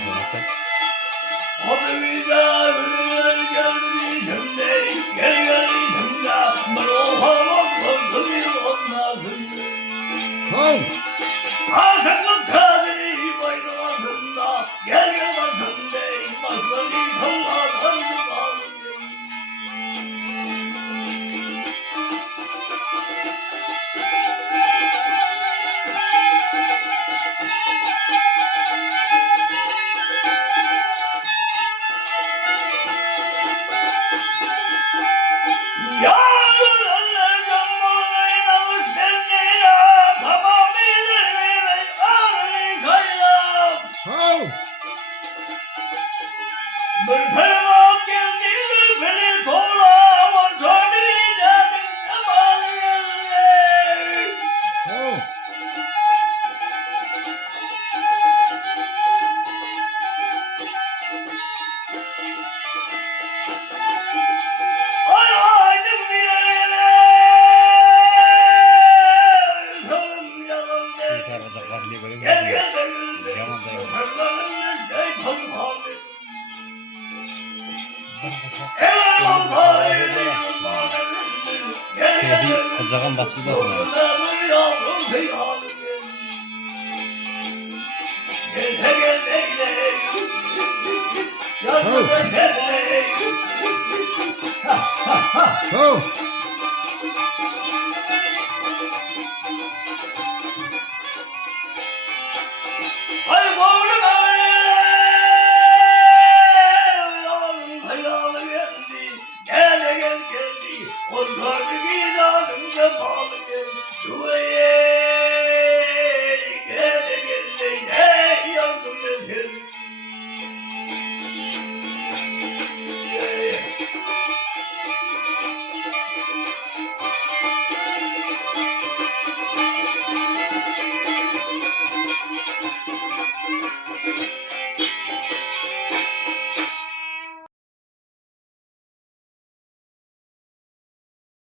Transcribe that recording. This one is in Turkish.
sanatı. Abi bize geldi şimdi, gel şimdi, ben o hamaklardım yılanlardım. Asaklı tadını boynum altında, gel basında, başları kallarlardım ağabey. Zakatlı böyle yaman da yaman. Bir acağın baktıdasın abi. Oh!